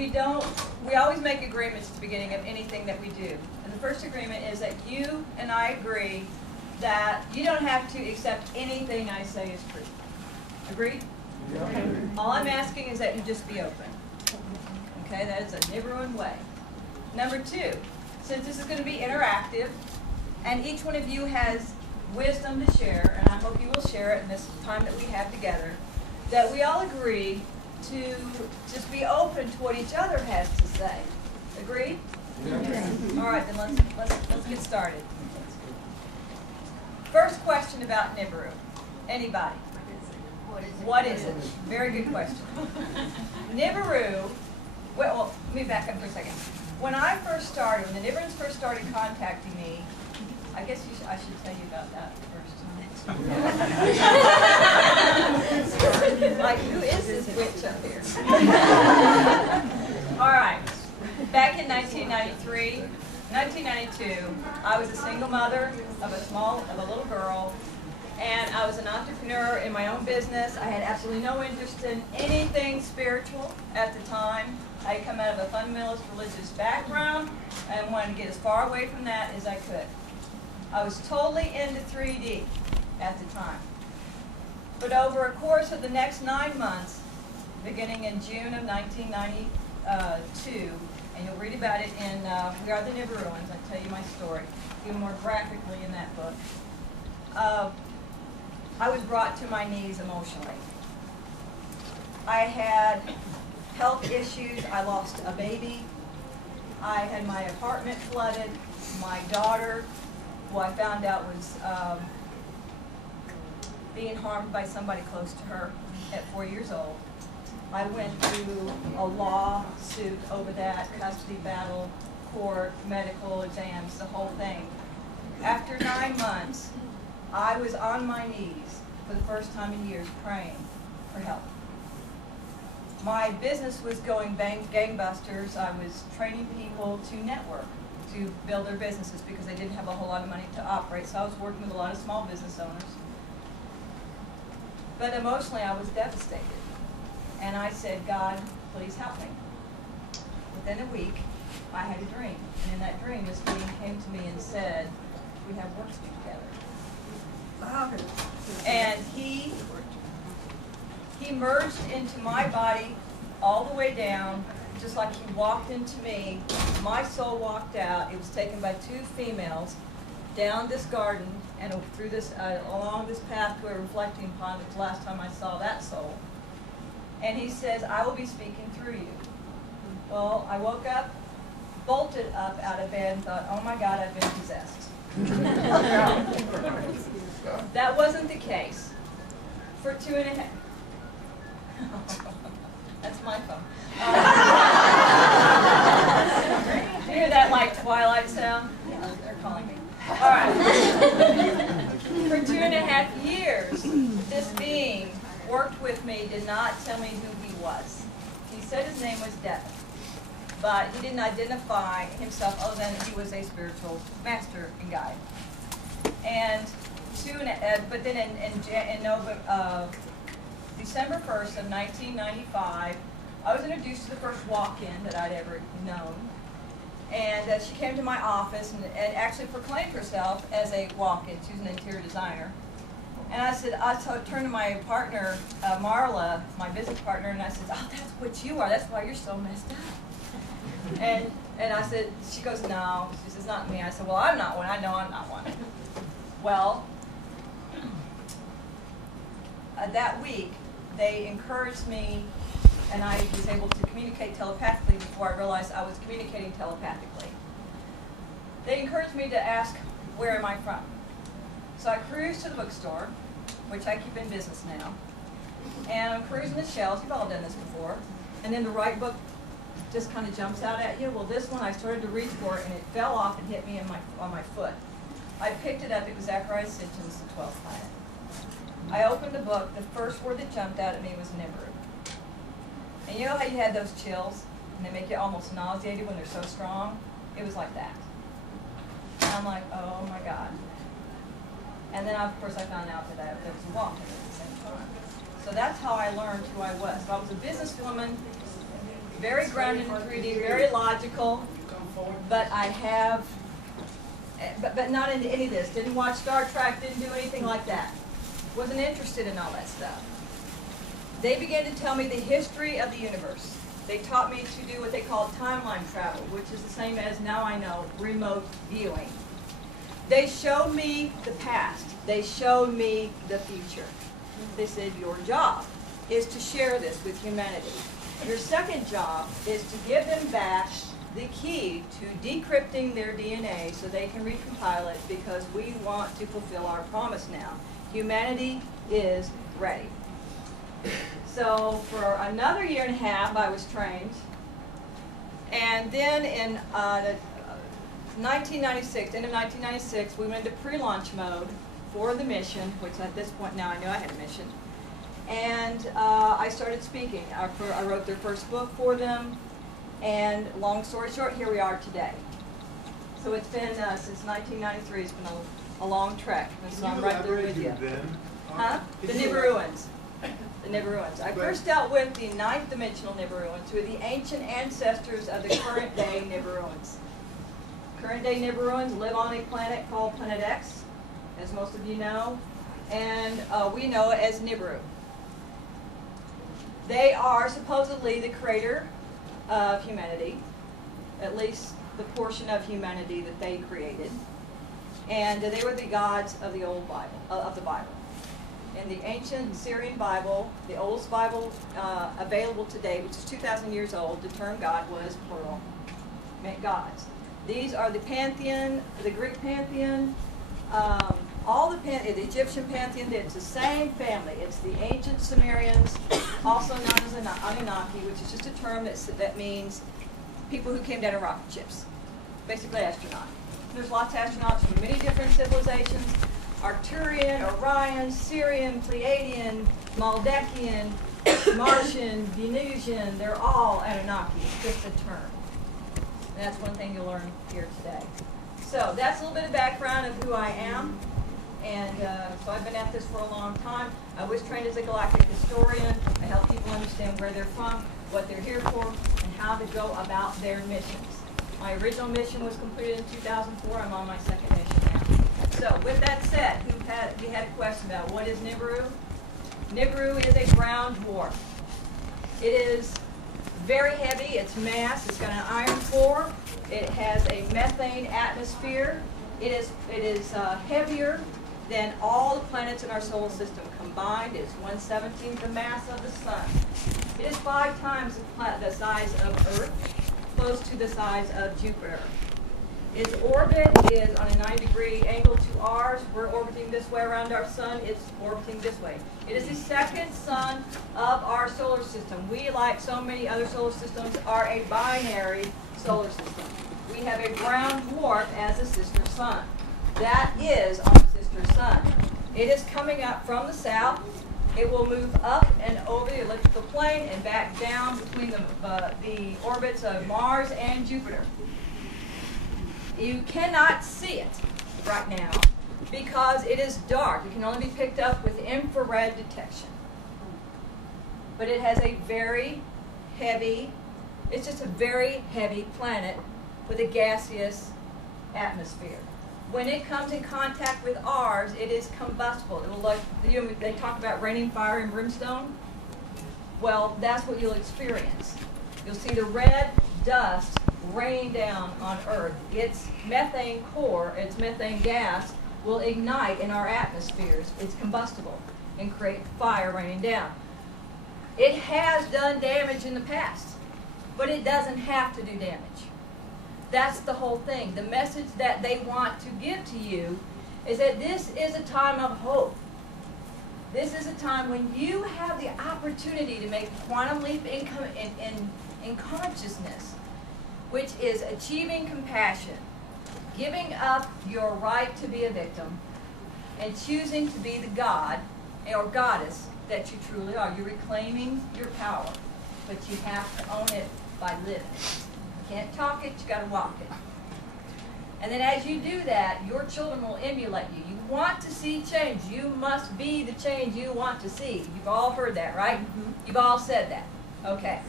we always make agreements at the beginning of anything that we do. And the first agreement is that you and I agree that you don't have to accept anything I say is true. Agreed? Yeah. All I'm asking is that you just be open. Okay, that is a Nibiruan way. Number two, since this is going to be interactive, and each one of you has wisdom to share, and I hope you will share it in this time that we have together, that we all agree to just be open to what each other has to say. Agreed? Yes. All right, then let's get started. First question about Nibiru. Anybody? What is it? Very good question. Nibiru, well, let me back up for a second. When I first started, when the Nibiruans first started contacting me, I guess I should tell you about that first. Like, who is this witch up here? All right. Back in 1992, I was a single mother of a little girl, and I was an entrepreneur in my own business. I had absolutely no interest in anything spiritual at the time. I had come out of a fundamentalist religious background and wanted to get as far away from that as I could. I was totally into 3D at the time. But over a course of the next 9 months, beginning in June of 1992, and you'll read about it in We Are the Nibiruans, I tell you my story, even more graphically in that book, I was brought to my knees emotionally. I had health issues. I lost a baby. I had my apartment flooded. My daughter, who I found out was being harmed by somebody close to her at 4 years old. I went through a lawsuit over that, custody battle, court, medical exams, the whole thing. After 9 months, I was on my knees for the first time in years praying for help. My business was going gangbusters. I was training people to network, to build their businesses because they didn't have a whole lot of money to operate. So I was working with a lot of small business owners. But emotionally, I was devastated. And I said, God, please help me. Within a week, I had a dream. And in that dream, this being came to me and said, we have work to do together. And he merged into my body all the way down, just like he walked into me. My soul walked out. It was taken by 2 females down this garden and through this, along this path to a reflecting pond. It was the last time I saw that soul. And he says, I will be speaking through you. Well, I woke up, bolted up out of bed, and thought, oh my God, I've been possessed. That wasn't the case. For 2.5. That's my phone. You hear that like Twilight sound? Yeah, they're calling me. All right. For 2.5 years, this being worked with me, did not tell me who he was. He said his name was Devin, but he didn't identify himself other than he was a spiritual master and guide. And but then in December 1st of 1995, I was introduced to the first walk-in that I'd ever known. And she came to my office and actually proclaimed herself as a walk-in. She was an interior designer. And I said, I turned to my partner, Marla, my business partner, and I said, oh, that's what you are. That's why you're so messed up. And I said, she goes, no. She says, not me. I said, well, I'm not one. I know I'm not one. Well, that week, they encouraged me, and I was able to communicate telepathically before I realized I was communicating telepathically. They encouraged me to ask, where am I from? So I cruised to the bookstore, which I keep in business now, and I'm cruising the shelves. You've all done this before. And then the right book just kind of jumps out at you. Well, this one I started to reach for it, and it fell off and hit me on my foot. I picked it up. It was Zachariah Sitchin's The 12th Planet. I opened the book. The first word that jumped out at me was Nibiru. And you know how you had those chills, and they make you almost nauseated when they're so strong? It was like that. And I'm like, oh my God. And then, of course, I found out that there was a walk-in at the same time. So that's how I learned who I was. So I was a businesswoman very grounded in 3D, very logical, but I have, but not into any of this. Didn't watch Star Trek, didn't do anything like that. Wasn't interested in all that stuff. They began to tell me the history of the universe. They taught me to do what they call timeline travel, which is the same as, now I know, remote viewing. They showed me the past. They showed me the future. They said, your job is to share this with humanity. Your second job is to give them back the key to decrypting their DNA so they can recompile it, because we want to fulfill our promise now. Humanity is ready. So for another year and a half, I was trained. And then in 1996, end of 1996, we went into pre-launch mode for the mission, which at this point now I knew I had a mission. And I started speaking. I wrote their first book for them. And long story short, here we are today. So it's been, since 1993, it's been a long trek. And so I'm right there with you. Huh? The Nibiruans. The Nibiruans. I first dealt with the ninth dimensional Nibiruans, who are the ancient ancestors of the current day Nibiruans. Current day Nibiruans live on a planet called Planet X, as most of you know, and we know it as Nibiru. They are supposedly the creator of humanity, at least the portion of humanity that they created, and they were the gods of the old Bible, of the Bible. In the ancient Syrian Bible, the oldest Bible available today, which is 2,000 years old, the term God was plural, meant gods. These are the pantheon, the Greek pantheon, all the Egyptian pantheon. It's the same family. It's the ancient Sumerians, also known as Anunnaki, which is just a term that means people who came down in rocket ships, basically astronaut. There's lots of astronauts from many different civilizations. Arcturian, Orion, Syrian, Pleiadian, Maldekian, Martian, Venusian, they're all Anunnaki. It's just a term. And that's one thing you'll learn here today. So that's a little bit of background of who I am. And so I've been at this for a long time. I was trained as a galactic historian. I help people understand where they're from, what they're here for, and how to go about their missions. My original mission was completed in 2004. I'm on my second mission now. So with that said, we had a question about what is Nibiru? Nibiru is a brown dwarf. It is very heavy. Its mass, it's got an iron core. It has a methane atmosphere. It is heavier than all the planets in our solar system combined. It's 1/17 the mass of the sun. It is 5 times the size of Earth, close to the size of Jupiter. Its orbit is on a 90-degree angle to ours. We're orbiting this way around our sun. It's orbiting this way. It is the second sun of our solar system. We, like so many other solar systems, are a binary solar system. We have a brown dwarf as a sister sun. That is our sister sun. It is coming up from the south. It will move up and over the elliptical plane and back down between the orbits of Mars and Jupiter. You cannot see it right now because it is dark. It can only be picked up with infrared detection. But it has a very heavy, it's just a very heavy planet with a gaseous atmosphere. When it comes in contact with ours, it is combustible. It will look, they talk about raining fire and brimstone. Well, that's what you'll experience. You'll see the red dust raining down on Earth. Its methane core, its methane gas, will ignite in our atmospheres. It's combustible and create fire raining down. It has done damage in the past, but it doesn't have to do damage. That's the whole thing. The message that they want to give to you is that this is a time of hope. This is a time when you have the opportunity to make a quantum leap in consciousness, which is achieving compassion, giving up your right to be a victim, and choosing to be the God or goddess that you truly are. You're reclaiming your power, but you have to own it by living it. You can't talk it, you got to walk it. And then as you do that, your children will emulate you. You want to see change. You must be the change you want to see. You've all heard that, right? You've all said that. Okay.